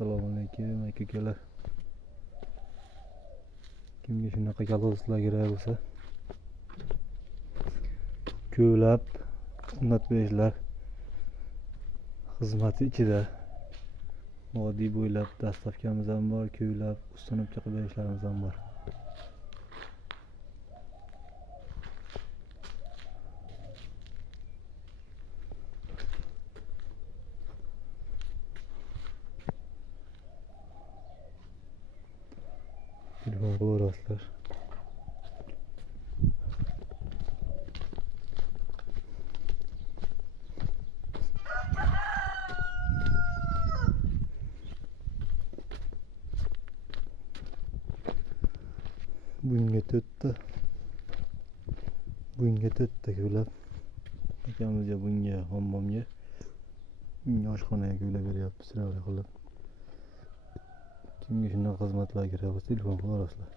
Assalomu alaykum aka-ukalar. Kimga shunaqa kolxozlar kerak bo'lsa, ko'plab xizmat berishlar xizmati ichida vodiy bo'ylab dastavkamiz ham bor, ko'ylab ustanobcha qilib berishlarimiz ham bor. Telefon qilaverasizlar. Bunga to'rtta ko'ylab akamizga, bunga hammomga, bunga oshxonaga ko'ylab beryapmiz. Qilib kimga shunaqa xizmatlar kerak bo'lsa telefon qilaverasizlar.